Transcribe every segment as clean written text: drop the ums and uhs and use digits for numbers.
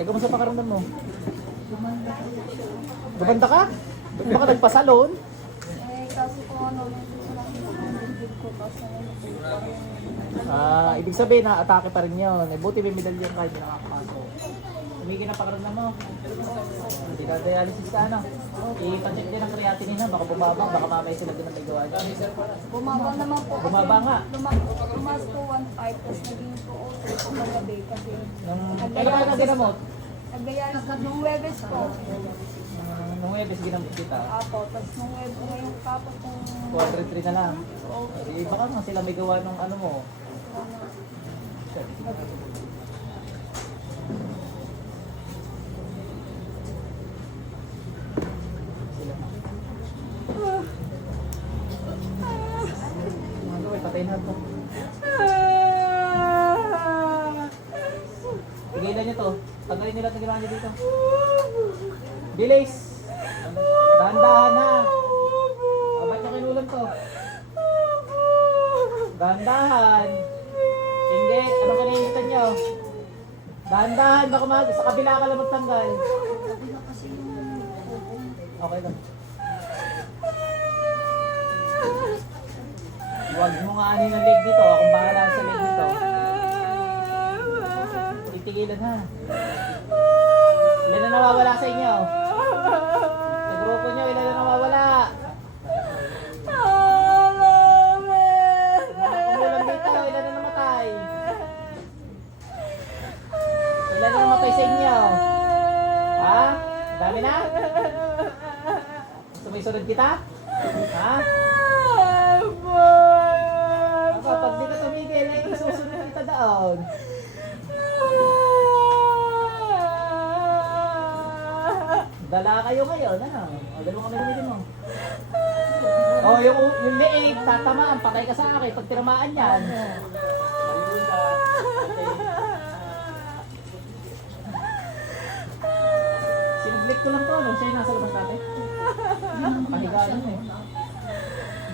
Ay, kumusta pakiramdam mo? Gumanda ko. Gumanda ka? Baka nagpasalon? Eh, kasi po ano, nung gusto namin yung bibig ko, tapos Ibig sabihin na atake pa rin yun. Eh, buti may medalyon kahit hindi nakakapasok. Tumigil na pakiramdam mo. Hindi na dialysis ka, ano? Ipacheck din ang creatinine na, baka bumaba, baka mamaya sila din ang may gawa dyan. bumaba naman po. Bumaba nga. Tumas po 1.5, tapos naging po 2 po kagabi kasi. Kailan ka na ginamot? Nagayayas nung Webes po. Nung Webes ginamot kita. Apo, tapos nung Webes ngayong tapos kung 203 na lang. Eh, baka nga sila may gawa nung ano mo. Sila. Mga gawin, patayin na ito. Tigilan nyo to. Tanggalin nila at nagilaan nyo dito. Bilis! Dahan-dahan ha! Ba't nyo kinulam to? Dahan-dahan! Inggit! Anong kanihitan nyo? Dahan-dahan! Baka sa kabila ka lang magtanggal. Okay lang. Huwag mo nga anin ang leg dito. Akong bahala sa leg dito. Titigilan ha. Ilan na nawawala sa inyo? Sa grupo nyo, ilan na nawawala? Kumulang dito, ilan na namatay? Ilan na namatay sa inyo? Ha? Dami na? Gusto mo isunod kita? Ha? Pag di ka tumigil, eh, isusunod kita doon. Dala kayo ngayon, ano? O, dalawa kami gamitin mo. O, yung leeg, tatamaan, patay ka sa akin pag tinamaan yan. Sinaglit ko lang to, ano? Siya yung nasa labas natin. Pahiga lang eh.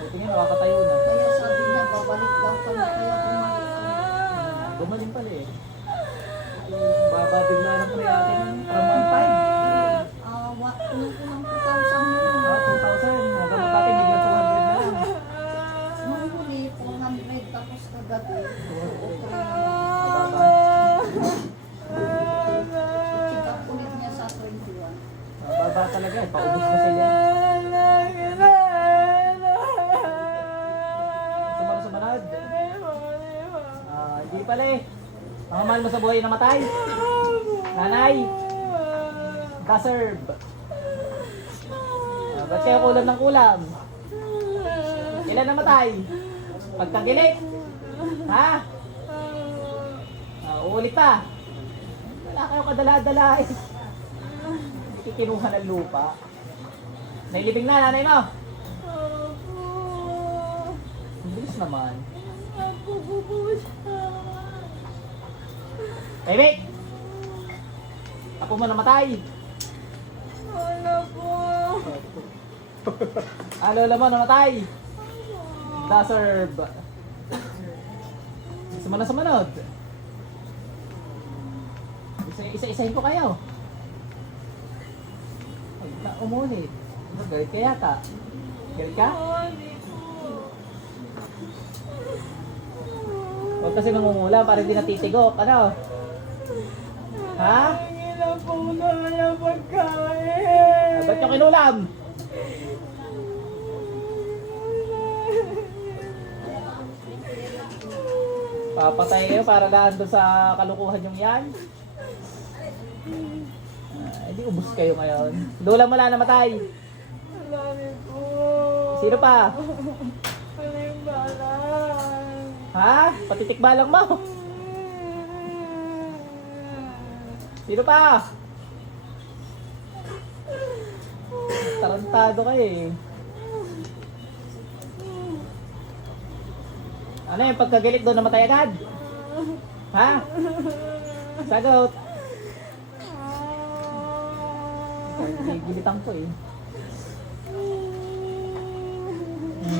Buti nga, nakakatayo na. kaya sabi niya, babalik daw kami kaya Gumaling pala eh. Baba bigla ng creatinine from 1.5. Nung unang 2,000 mo. 2,000. Nagamot natin, bigla 200 na lang. Nung huli, 400 tapos kagabi. Check up ulit niya sa 21. Baba talaga eh, paubos na sila. Sumunod. Hindi pala eh. Mga mahal mo sa buhay na matay. Nanay. Kaserb. Ba't kayo kulam ng kulam? Ilan namatay? Pagkagilit? Ha? Uulit pa? Wala kayo kadala-dala eh. Hindi kinuha ng lupa. Nailibing na, nanay mo? Ang bilis naman. Baby! Ako mo namatay. Lola mo namatay. Deserve. Sumunod. Isa-isahin ko kayo. Umulit. Galit ka yata. Galit ka? Huwag kasi nangungula para hindi natitigok. Ano? Ha? Ba't yung kinulam? Papatay kayo para daan doon sa kalukuhan yung yan. Hindi ubos kayo ngayon. Lola mo lang namatay. Sino pa? Ha? Patitikbalang mo? Sino pa? Tarantado kayo eh. Ano yung pagkagilit doon namatay agad? Ha? Sagot. Gilitan ko eh.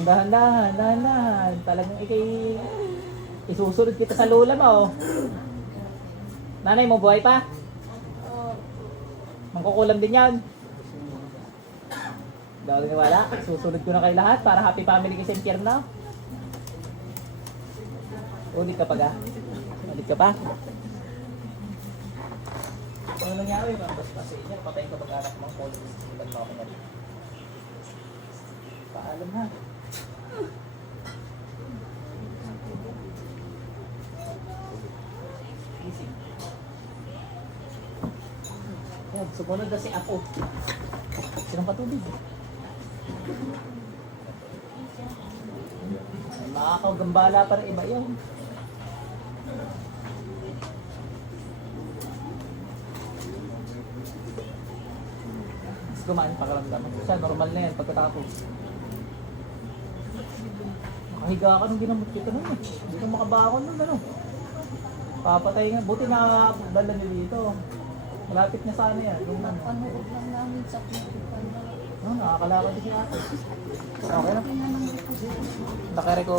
Dahan-dahan. Talagang isusunod kita sa lola mo. Nanay mo, buhay pa? Mangkukulam din yan. Hindi ako naniwala. Susunod ko na kayo lahat para happy family kasi sa impyerno. Ulit ka pa ga? Ulit ka pa? Ano nangyari? Basta sa inyo, patayin ka mag-anak ng college. Ilan pa kami na rin. Paalam ha. Easy. Yan, sumunod na si Apo. Sinong patubig? Makakagambala pa rin iba yun. Gumaan pakaramdam. Siya, normal na yan pagkatapos. Nakahiga ka nung ginamot kita nun eh. Hindi ka makabakon nun ano. Papatay nga. Buti nakadala niyo dito. Malapit na sana yan. Yung ano. Panood lang namin sa klipan na. Nakakalakad din si ate. Okay na. Pinanong ko. Nakarecord.